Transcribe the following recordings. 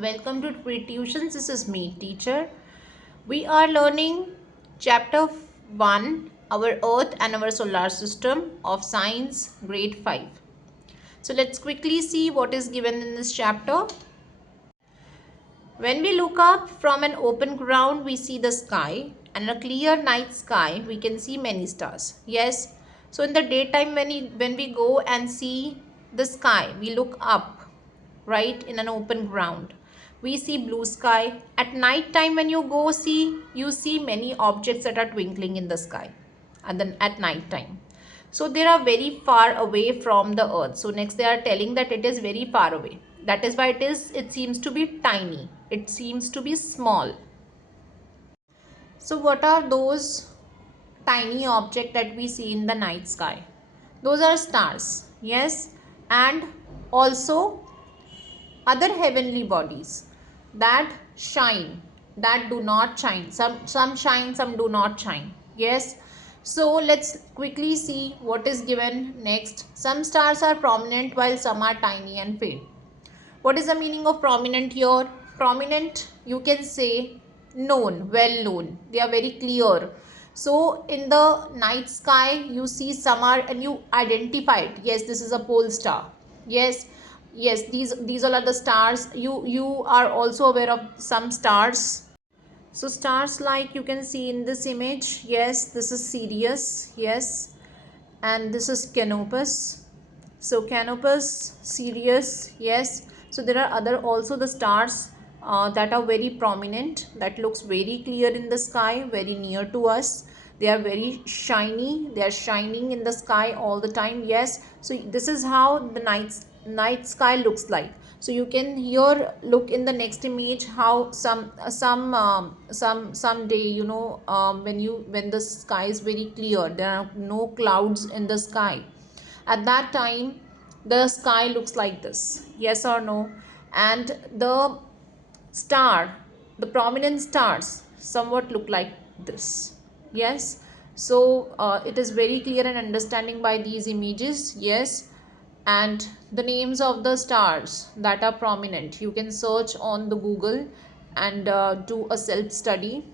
Welcome to Pre Tuitions. This is me, teacher. We are learning chapter 1, our Earth and our solar system of Science, grade 5. So let's quickly see what is given in this chapter. When we look up from an open ground, we see the sky, and a clear night sky, we can see many stars. Yes. So in the daytime, when we go and see the sky, we look up, right, in an open ground, we see blue sky. At night time, when you go see, you see many objects that are twinkling in the sky, and then at night time. So they are very far away from the earth. So next they are telling that it is very far away. That is why it seems to be tiny, it seems to be small. So what are those tiny objects that we see in the night sky? Those are stars. Yes. And also other heavenly bodies that shine, that do not shine. Some shine, some do not shine. Yes. So let's quickly see what is given next. Some stars are prominent while some are tiny and faint. What is the meaning of prominent here? Prominent, you can say known, well known. They are very clear. So in the night sky, you see some are, and you identify it. Yes, this is a pole star. Yes, yes, these all are the stars. You are also aware of some stars. So stars like you can see in this image. Yes, this is Sirius. Yes, and this is Canopus. So Canopus, Sirius. Yes. So there are other also the stars that are very prominent, that looks very clear in the sky, very near to us. They are very shiny. They are shining in the sky all the time. Yes. So this is how the night sky looks like. So you can here look in the next image how someday, you know, when the sky is very clear, there are no clouds in the sky. At that time the sky looks like this. Yes or no? And the star, the prominent stars somewhat look like this. Yes. So it is very clear and understanding by these images. Yes. And the names of the stars that are prominent, you can search on the Google and do a self study,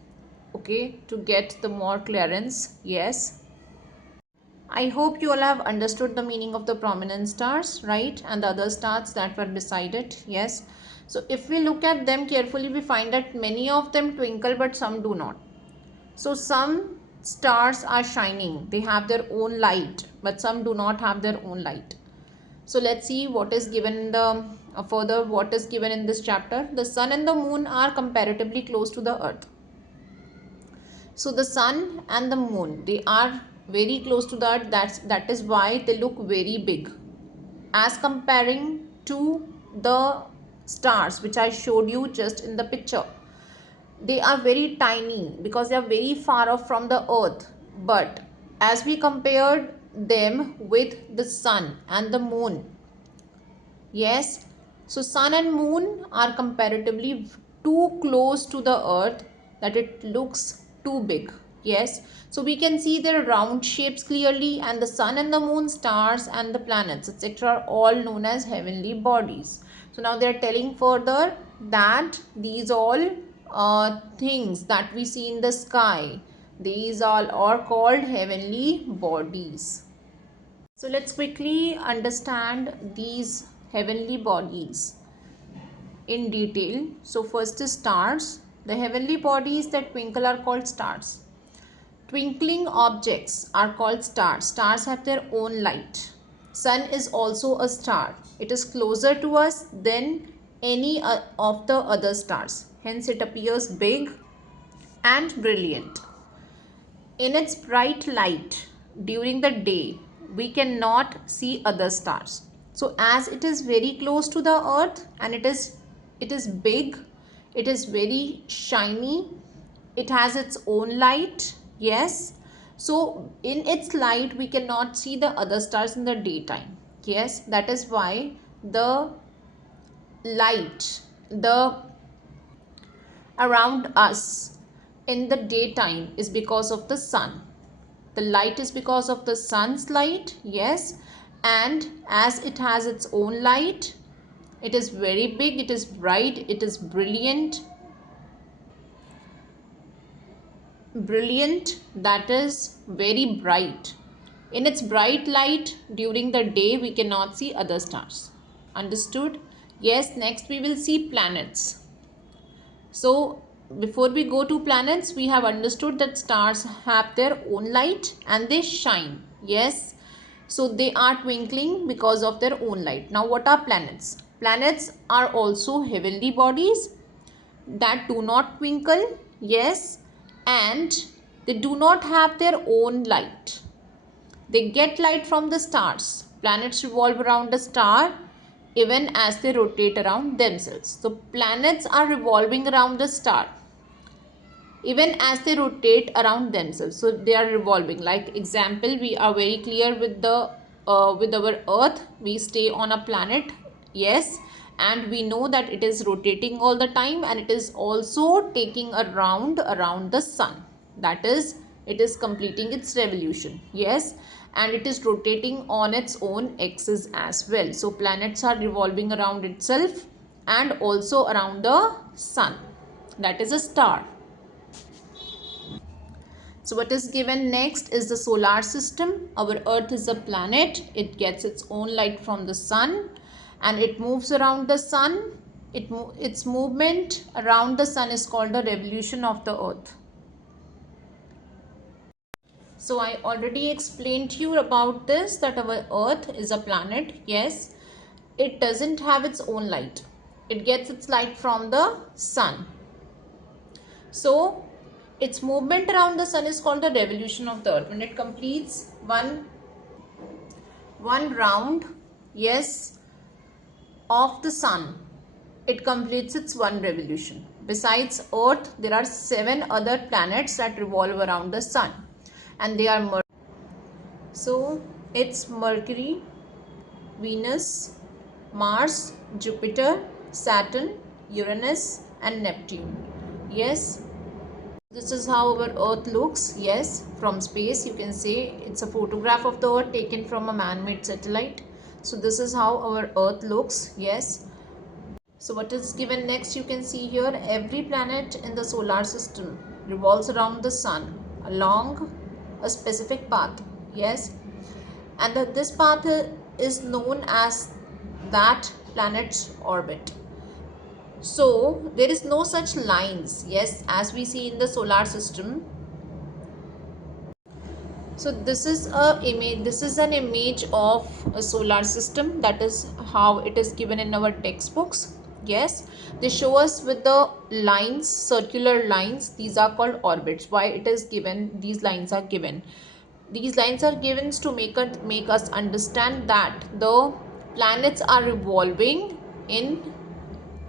okay, to get the more clearance. Yes, I hope you all have understood the meaning of the prominent stars, right, and the other stars that were beside it. Yes. So if we look at them carefully, we find that many of them twinkle but some do not. So some stars are shining, they have their own light, but some do not have their own light. So let's see what is given in the further what is given in this chapter. The sun and the moon are comparatively close to the earth. So the sun and the moon, they are very close to the earth. That is why they look very big as comparing to the stars which I showed you just in the picture. They are very tiny because they are very far off from the earth. But as we compared them with the sun and the moon, yes, so sun and moon are comparatively too close to the earth that it looks too big. Yes, so we can see their round shapes clearly, and the sun and the moon, stars and the planets, etc., are all known as heavenly bodies. So now they are telling further that these all things that we see in the sky, these all are called heavenly bodies. So let's quickly understand these heavenly bodies in detail. So first is stars. The heavenly bodies that twinkle are called stars. Twinkling objects are called stars. Stars have their own light. Sun is also a star. It is closer to us than any of the other stars. Hence it appears big and brilliant. In its bright light during the day, we cannot see other stars. So as it is very close to the earth and it is big, it is very shiny, it has its own light. Yes. So in its light we cannot see the other stars in the daytime. Yes, that is why the light, the around us in the daytime is because of the sun. The light is because of the sun's light. Yes. And as it has its own light, It is very big, it is bright, it is brilliant. Brilliant, that is very bright. In its bright light during the day, we cannot see other stars. Understood? Yes, next we will see planets. So, before we go to planets, we have understood that stars have their own light and they shine. Yes, so they are twinkling because of their own light. Now, what are planets? Planets are also heavenly bodies that do not twinkle, yes, and they do not have their own light. They get light from the stars. Planets revolve around a star even as they rotate around themselves. So planets are revolving around the star even as they rotate around themselves. So they are revolving. Like example, we are very clear with the with our earth. We stay on a planet, yes, and we know that it is rotating all the time, and it is also taking a round around the sun. That is, it is completing its revolution, yes, and it is rotating on its own axis as well. So planets are revolving around itself and also around the sun, that is a star. So what is given next is the solar system. Our earth is a planet. It gets its own light from the sun and it moves around the sun. Its movement around the sun is called the revolution of the earth. So I already explained to you about this, that our earth is a planet. Yes, it doesn't have its own light. It gets its light from the sun. So its movement around the sun is called the revolution of the earth. When it completes one round, yes, of the sun, it completes its one revolution. Besides earth, there are 7 other planets that revolve around the sun, and they are so it's Mercury, Venus, Mars, Jupiter, Saturn, Uranus and Neptune. Yes, this is how our earth looks. Yes, from space you can say it's a photograph of the earth taken from a man-made satellite. So this is how our earth looks. Yes, so what is given next, you can see here, every planet in the solar system revolves around the sun along a specific path. Yes, and this path is known as that planet's orbit. So there is no such lines, yes, as we see in the solar system. So this is an image of a solar system. That is how it is given in our textbooks. Yes, they show us with the lines, circular lines. These are called orbits. Why it is given, these lines are given? These lines are given to make us understand that the planets are revolving in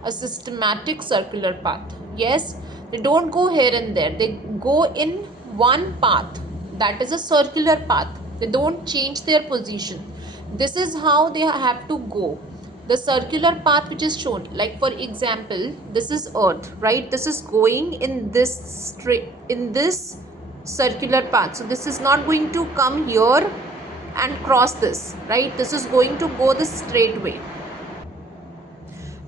a systematic circular path. Yes, they don't go here and there. They go in one path. That is a circular path. They don't change their position. This is how they have to go. The circular path which is shown, like for example, this is earth, right? This is going in this circular path. So this is not going to come here and cross this, right? This is going to go the straight way.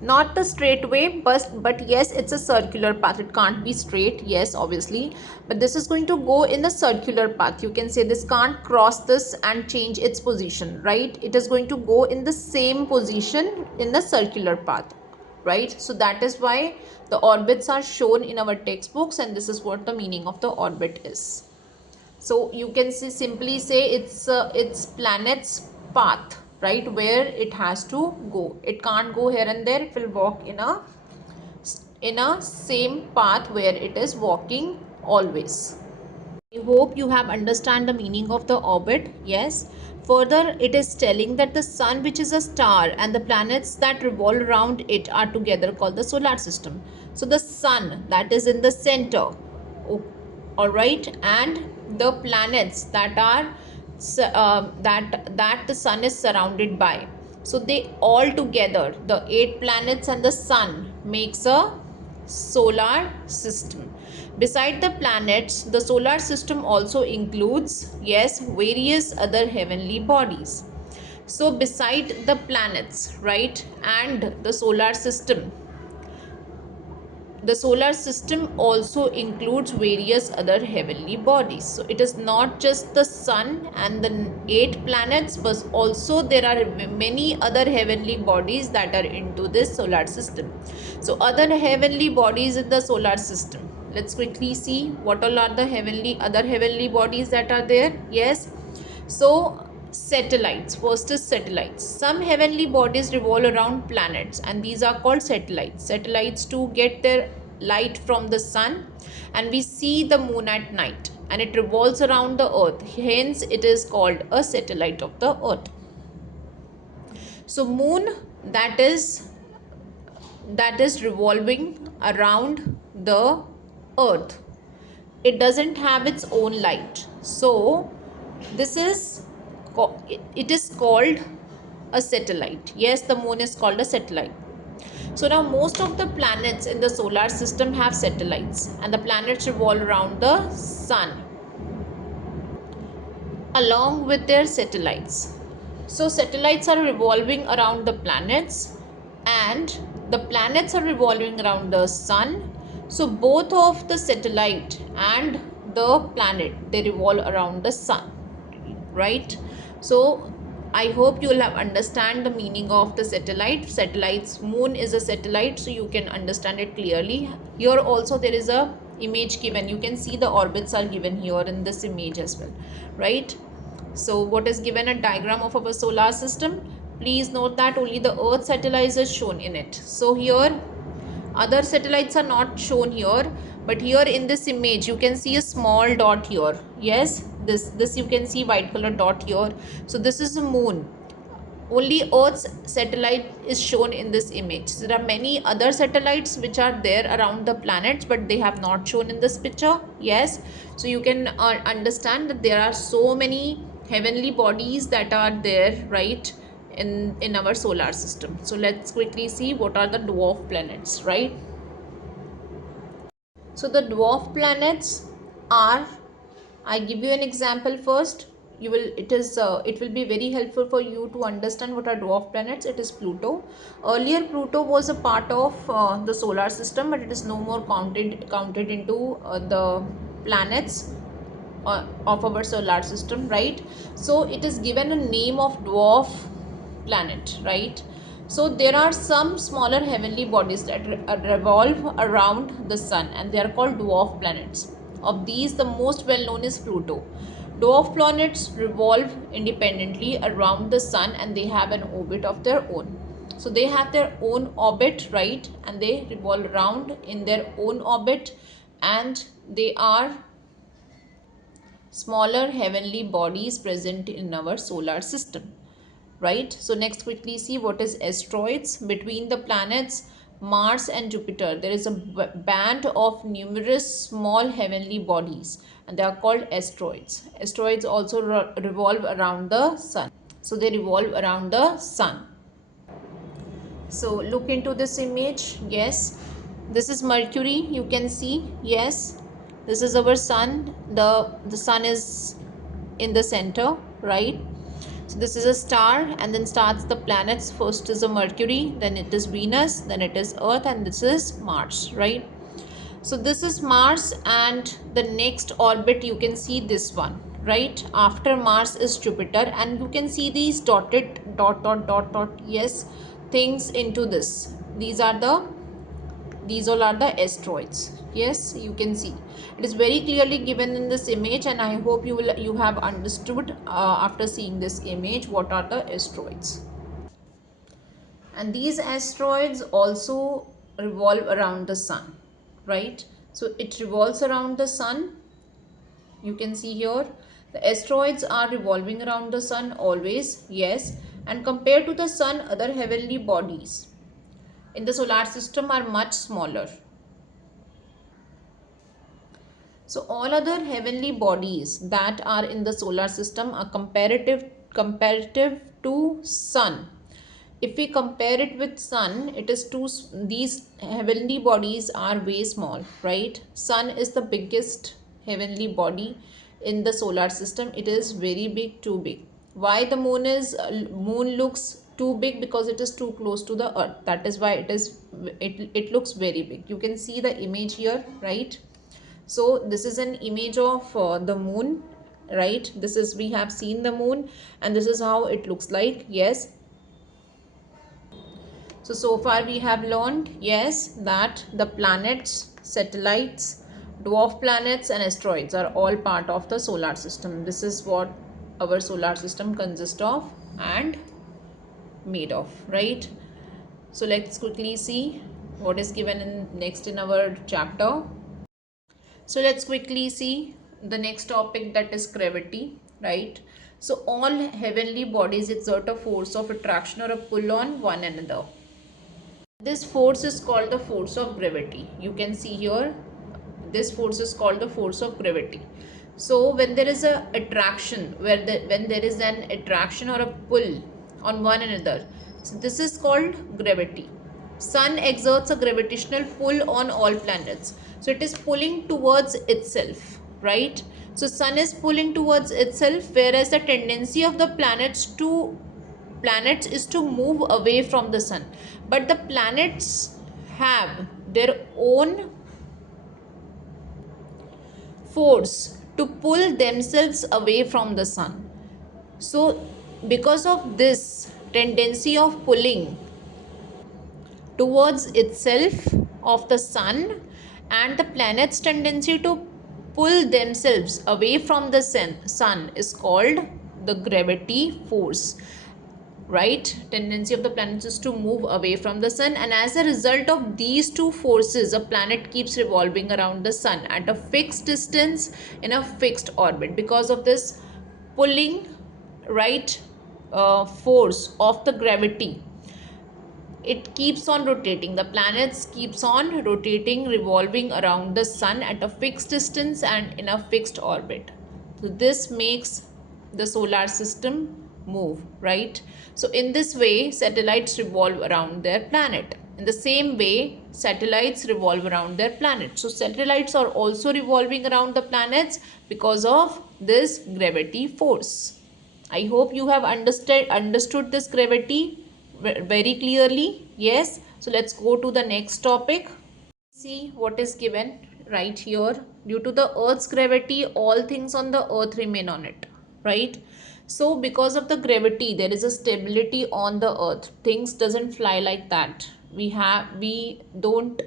Not the straight way, but yes, it's a circular path. It can't be straight, yes, obviously, but this is going to go in a circular path. You can say this can't cross this and change its position, right? It is going to go in the same position in the circular path, right? So that is why the orbits are shown in our textbooks, and this is what the meaning of the orbit is. So you can simply say it's planet's path, right, where it has to go. It can't go here and there. It will walk in a same path where it is walking always. I hope you have understand the meaning of the orbit. Yes. Further, it is telling that the sun, which is a star, and the planets that revolve around it are together called the solar system. So the sun, that is in the center, all right, and the planets that are that the sun is surrounded by. So they all together, the 8 planets and the sun, makes a solar system. Beside the planets, the solar system also includes, yes, various other heavenly bodies. So beside the planets, right, and the solar system also includes various other heavenly bodies. So it is not just the sun and the 8 planets, but also there are many other heavenly bodies that are into this solar system. So other heavenly bodies in the solar system, let's quickly see what all are the other heavenly bodies that are there. Yes, so satellites, first is satellites. Some heavenly bodies revolve around planets, and these are called satellites. Satellites too get their light from the sun, and we see the moon at night, and it revolves around the earth, hence it is called a satellite of the earth. So moon, that is revolving around the earth, it doesn't have its own light. So this is it is called a satellite. Yes, the moon is called a satellite. So now most of the planets in the solar system have satellites, and the planets revolve around the sun along with their satellites. So satellites are revolving around the planets, and the planets are revolving around the sun. So both of the satellite and the planet, they revolve around the sun, right? So I hope you will have understand the meaning of the satellites. Moon is a satellite, so you can understand it clearly. Here also there is a image given, you can see the orbits are given here in this image as well, right? So what is given, a diagram of our solar system. Please note that only the earth satellite is shown in it. So here other satellites are not shown here, but here in this image you can see a small dot here. Yes, this you can see white color dot here. So this is the moon. Only earth's satellite is shown in this image. So there are many other satellites which are there around the planets, but they have not shown in this picture. Yes, so you can understand that there are so many heavenly bodies that are there, right, in our solar system. So let's quickly see what are the dwarf planets, right? So the dwarf planets are, I give you an example first. You will it will be very helpful for you to understand what are dwarf planets. It is Pluto. Earlier Pluto was a part of the solar system, but it is no more counted into the planets of our solar system, right? So it is given a name of dwarf planet, right? So there are some smaller heavenly bodies that revolve around the sun, and they are called dwarf planets. Of these, the most well known is Pluto. Dwarf planets revolve independently around the sun, and they have an orbit of their own. So they have their own orbit, right, and they revolve around in their own orbit, and they are smaller heavenly bodies present in our solar system, right? So next, quickly see what is asteroids. Between the planets Mars and Jupiter, there is a band of numerous small heavenly bodies, and they are called asteroids. Asteroids also revolve around the sun. So they revolve around the sun. So look into this image. Yes, this is Mercury, you can see. Yes, this is our sun. The sun is in the center, right? So this is a star, and then starts the planets. First is a Mercury, then it is Venus, then it is Earth, and this is Mars, right? So this is Mars, and the next orbit you can see this one, right? After Mars is Jupiter, and you can see these dotted dot, yes, things into this. These all are the asteroids. Yes, you can see it is very clearly given in this image, and I hope you have understood after seeing this image what are the asteroids. And these asteroids also revolve around the sun, right? So it revolves around the sun. You can see here the asteroids are revolving around the sun always. Yes, and compared to the sun, other heavenly bodies in the solar system are much smaller. So all other heavenly bodies that are in the solar system are comparative to sun. If we compare it with sun, it is these heavenly bodies are way small, right? Sun is the biggest heavenly body in the solar system. It is very big, too big. Why the moon looks too big? Because it is too close to the earth. That is why it looks very big. You can see the image here, right? So this is an image of the moon, right? This is, we have seen the moon, and this is how it looks like. Yes, so far we have learned, yes, that the planets, satellites, dwarf planets and asteroids are all part of the solar system. This is what our solar system consists of and made of, right? So let's quickly see what is given in next in our chapter. So let's quickly see the next topic, that is gravity, right? So all heavenly bodies exert a force of attraction or a pull on one another. This force is called the force of gravity. You can see here, this force is called the force of gravity. So when there is a attraction, when there is an attraction or a pull on one another, so this is called gravity. Sun exerts a gravitational pull on all planets. So it is pulling towards itself, right? So sun is pulling towards itself, whereas the tendency of the planets is to move away from the sun, but the planets have their own force to pull themselves away from the sun. So because of this tendency of pulling towards itself of the sun and the planet's tendency to pull themselves away from the sun is called the gravity force, right? Tendency of the planets is to move away from the sun, and as a result of these two forces, a planet keeps revolving around the sun at a fixed distance in a fixed orbit. Because of this pulling, right, force of the gravity, it keeps on rotating. The planets keeps on rotating, revolving around the sun at a fixed distance and in a fixed orbit. So this makes the solar system move, right? So in this way, satellites revolve around their planet. In the same way, satellites revolve around their planet. So satellites are also revolving around the planets because of this gravity force. I hope you have understood this gravity very clearly. Yes, so let's go to the next topic. See what is given right here. Due to the earth's gravity, all things on the earth remain on it, right? So because of the gravity, there is a stability on the earth. Things doesn't fly like that. We don't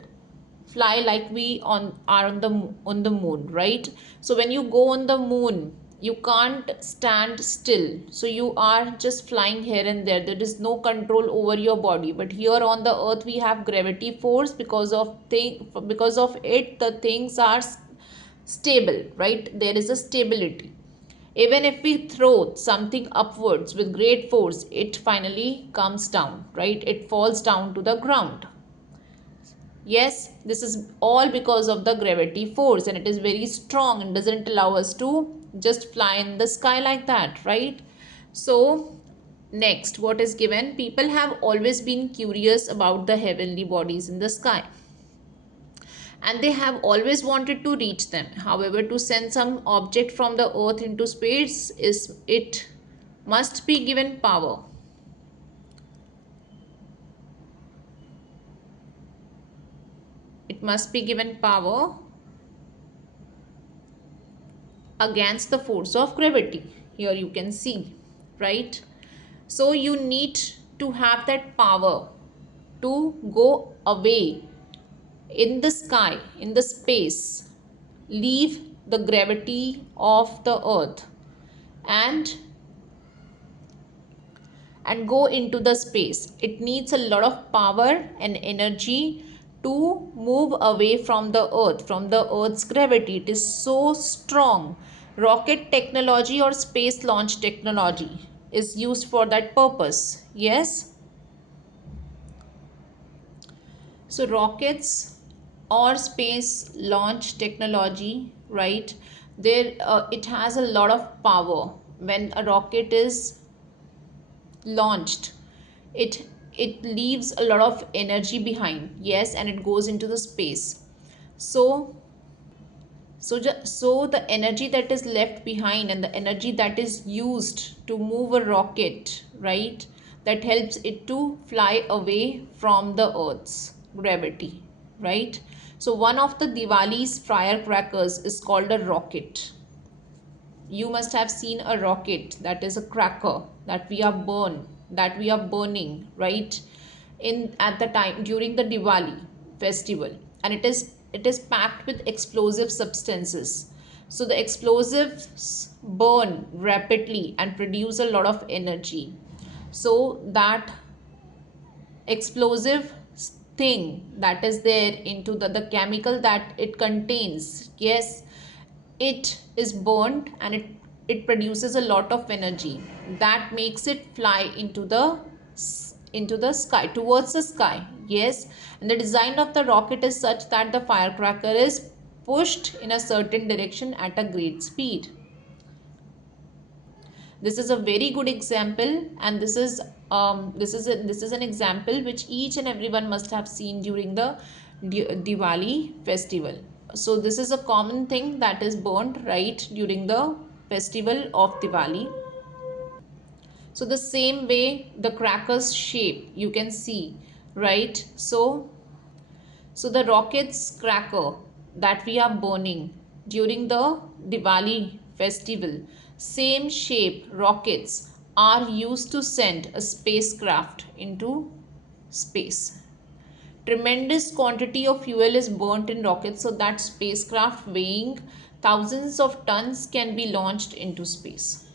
fly like we are on the moon, right? So when you go on the moon, you can't stand still, so you are just flying here and there is no control over your body. But here on the earth we have gravity force. Because of it, the things are stable, right? There is a stability. Even if we throw something upwards with great force, it finally comes down, right? It falls down to the ground. Yes, this is all because of the gravity force, and it is very strong and doesn't allow us to just fly in the sky like that, right? So next, what is given? People have always been curious about the heavenly bodies in the sky, and they have always wanted to reach them. However, to send some object from the earth into space, it must be given power. It must be given power against the force of gravity. Here you can see, right? So you need to have that power to go away in the sky, in the space, leave the gravity of the earth and go into the space. It needs a lot of power and energy to move away from the earth's gravity. It is so strong. Rocket technology or space launch technology is used for that purpose. Yes, so rockets or space launch technology, right, there it has a lot of power. When a rocket is launched, it leaves a lot of energy behind. Yes, and it goes into the space. So So the energy that is left behind and the energy that is used to move a rocket, right, that helps it to fly away from the Earth's gravity, right? So one of the Diwali's firecrackers is called a rocket. You must have seen a rocket, that is a cracker that we are burning, right, in at the time during the Diwali festival, and it is packed with explosive substances. So the explosives burn rapidly and produce a lot of energy. So that explosive thing that is there into the chemical that it contains, yes, it is burnt and it produces a lot of energy that makes it fly into the sky, towards the sky, yes. And the design of the rocket is such that the firecracker is pushed in a certain direction at a great speed. This is a very good example, and this is an example which each and everyone must have seen during the Diwali festival. So this is a common thing that is burnt right during the festival of Diwali. So the same way the crackers shape you can see, right? So the rockets cracker that we are burning during the Diwali festival, same shape rockets are used to send a spacecraft into space. Tremendous quantity of fuel is burnt in rockets so that spacecraft weighing thousands of tons can be launched into space.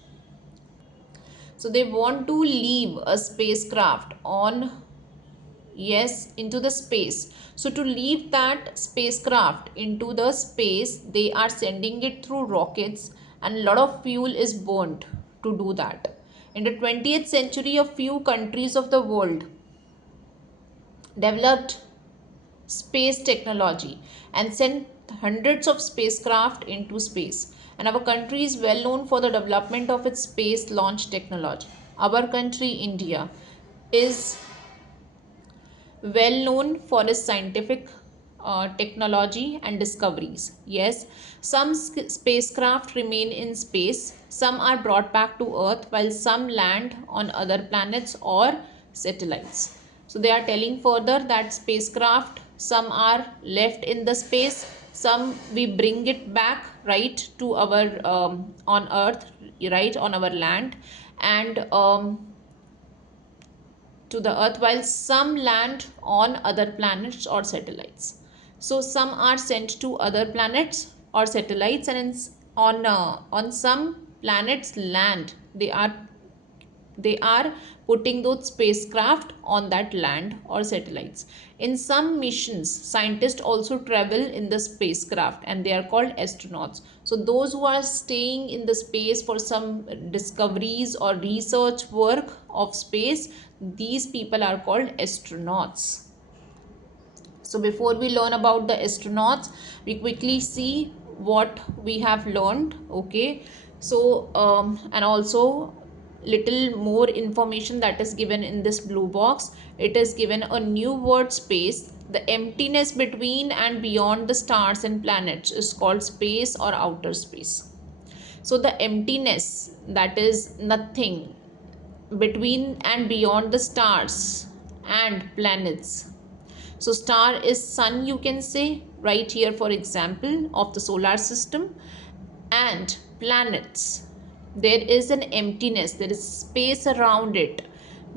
So they want to leave a spacecraft on, yes, into the space. So to leave that spacecraft into the space, they are sending it through rockets, and a lot of fuel is burnt to do that. In the 20th century, a few countries of the world developed space technology and sent hundreds of spacecraft into space. And our country is well known for the development of its space launch technology. Our country, India, is well known for its scientific technology and discoveries. Yes, some spacecraft remain in space, some are brought back to Earth, while some land on other planets or satellites. So they are telling further that spacecraft, some are left in the space, some we bring it back right to our on Earth, right on our land, and to the Earth, while some land on other planets or satellites. So some are sent to other planets or satellites, and on some planets land they are putting those spacecraft on that land or satellites. In some missions, scientists also travel in the spacecraft, and they are called astronauts. So those who are staying in the space for some discoveries or research work of space, these people are called astronauts. So before we learn about the astronauts, we quickly see what we have learned. Okay, so and also little more information that is given in this blue box. It is given a new word, space. The emptiness between and beyond the stars and planets is called space or outer space. So the emptiness, that is nothing between and beyond the stars and planets. So star is sun, you can say right here, for example, of the solar system. And planets, there is an emptiness, there is space around it,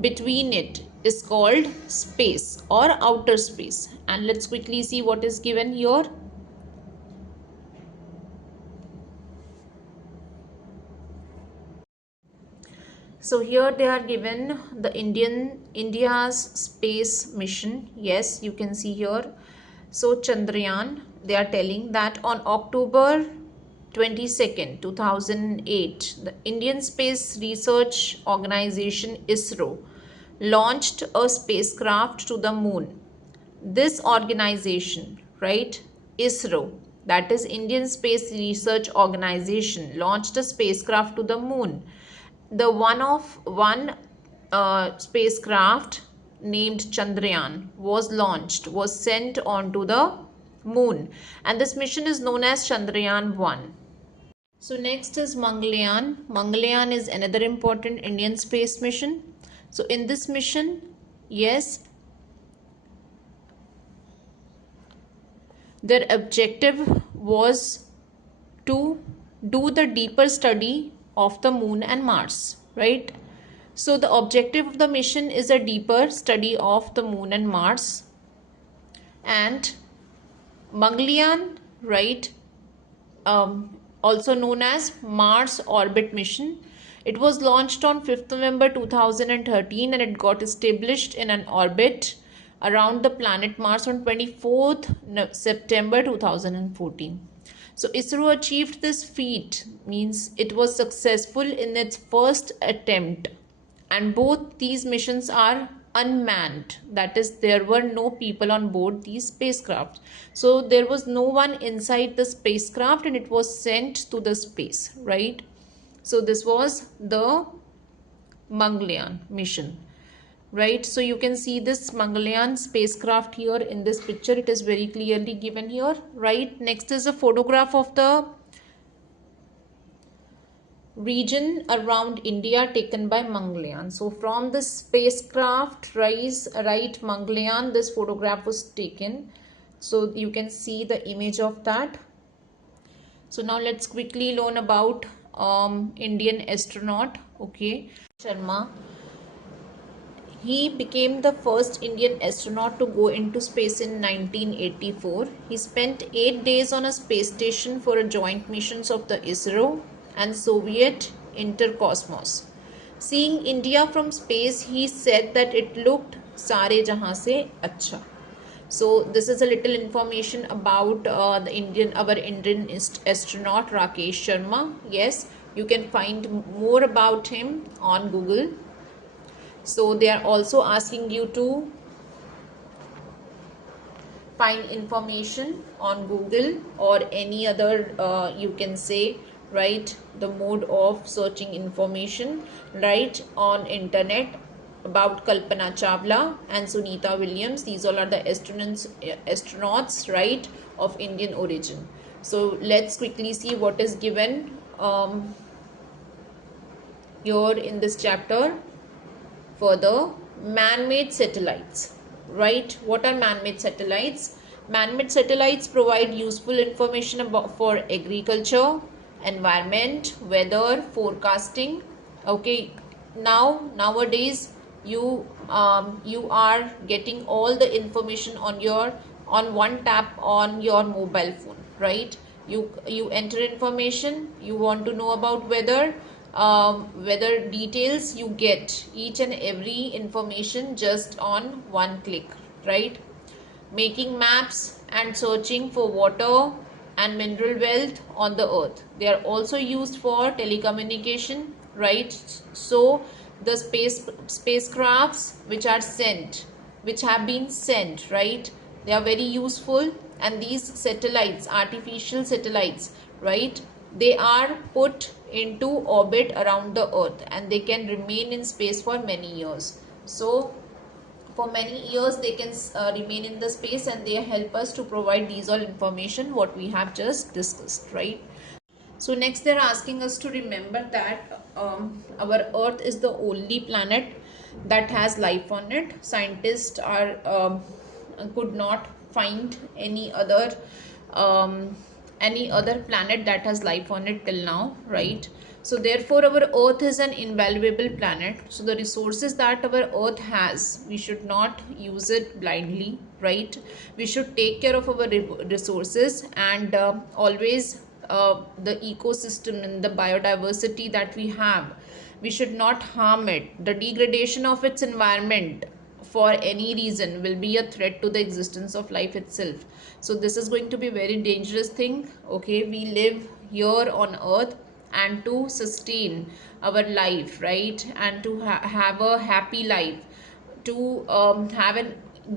between it is called space or outer space. And let's quickly see what is given here. So here they are given the India's space mission. Yes, you can see here. So Chandrayaan, they are telling that on October 22nd, 2008, the Indian Space Research Organization ISRO launched a spacecraft to the moon. This organization, right, ISRO, that is Indian Space Research Organization, launched a spacecraft to the moon. The one spacecraft named Chandrayaan was launched, was sent onto the moon, and this mission is known as Chandrayaan 1. So next is Mangalyaan. Mangalyaan is another important Indian space mission. So in this mission, yes, their objective was to do the deeper study of the moon and Mars, right? So the objective of the mission is a deeper study of the moon and Mars. And Mangalyaan, right, also known as Mars Orbit Mission. It was launched on 5th November 2013 and it got established in an orbit around the planet Mars on 24th September 2014. So ISRO achieved this feat, means it was successful in its first attempt, and both these missions are unmanned, that is there were no people on board these spacecraft. So there was no one inside the spacecraft and it was sent to the space, right? So this was the Mangalyaan mission, right? So you can see this Mangalyaan spacecraft here in this picture. It is very clearly given here, right? Next is a photograph of the region around India taken by Mangalyaan. So from the spacecraft right Mangalyaan, this photograph was taken. So you can see the image of that. So now let's quickly learn about Indian astronaut. Okay, Sharma. He became the first Indian astronaut to go into space in 1984. He spent 8 days on a space station for a joint missions of the ISRO and Soviet Intercosmos. Seeing India from space, he said that it looked सारे जहां से अच्छा. So this is a little information about our Indian astronaut Rakesh Sharma. Yes, you can find more about him on Google. So they are also asking you to find information on Google or any other you can say, right, the mode of searching information, right, on internet about Kalpana Chawla and Sunita Williams. These all are the astronauts, right, of Indian origin. So let's quickly see what is given here in this chapter. For the man-made satellites, right? What are man-made satellites? Man-made satellites provide useful information about for agriculture, environment, weather, forecasting. Okay, nowadays you are getting all the information on one tap on your mobile phone, right? You enter information, you want to know about weather details, you get each and every information just on one click, right? Making maps and searching for water and mineral wealth on the earth. They are also used for telecommunication, right? So the spacecrafts which have been sent, right, they are very useful. And these satellites, artificial satellites, right, they are put into orbit around the earth and they can remain in space for many years. So for many years they can remain in the space and they help us to provide these all information what we have just discussed, right? So next they're asking us to remember that our earth is the only planet that has life on it. Scientists are could not find any other planet that has life on it till now, right? So therefore our earth is an invaluable planet. So the resources that our earth has, we should not use it blindly, right? We should take care of our resources and always the ecosystem and the biodiversity that we have, we should not harm it. The degradation of its environment for any reason will be a threat to the existence of life itself. So this is going to be a very dangerous thing. Okay, we live here on earth and to sustain our life, right, and to have a happy life, to have a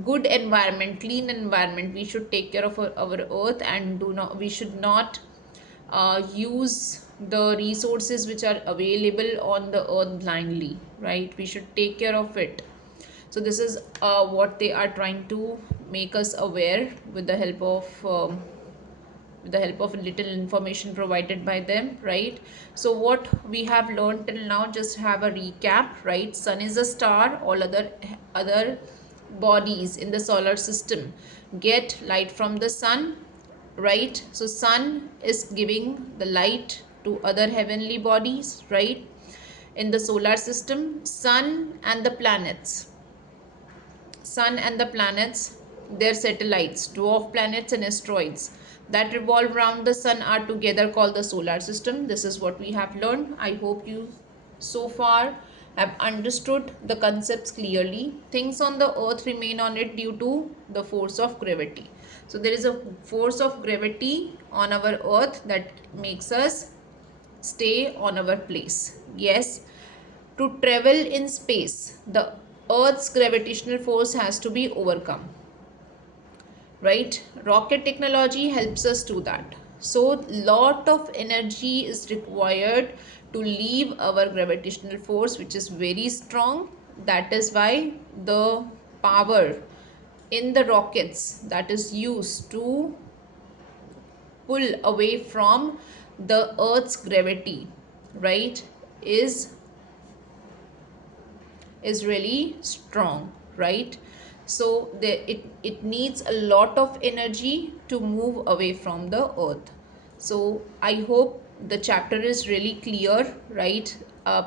good environment, clean environment, we should take care of our earth and we should not use the resources which are available on the earth blindly, right? We should take care of it. So this is what they are trying to make us aware with the help of little information provided by them, right? So what we have learned till now, just have a recap, right? Sun is a star. All other bodies in the solar system get light from the sun, right? So sun is giving the light to other heavenly bodies, right? In the solar system, sun and the planets, their satellites, dwarf planets and asteroids that revolve around the sun are together called the solar system. This is what we have learned. I hope you so far have understood the concepts clearly. Things on the earth remain on it due to the force of gravity. So there is a force of gravity on our earth that makes us stay on our place. Yes, to travel in space, the Earth's gravitational force has to be overcome, right? Rocket technology helps us do that. So, lot of energy is required to leave our gravitational force, which is very strong. That is why the power in the rockets that is used to pull away from the Earth's gravity, right, is really strong, right? So it needs a lot of energy to move away from the earth. So I hope the chapter is really clear, right?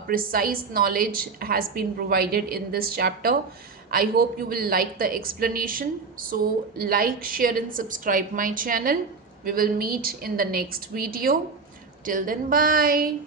Precise knowledge has been provided in this chapter. I hope you will like the explanation. So like, share and subscribe my channel. We will meet in the next video. Till then, bye.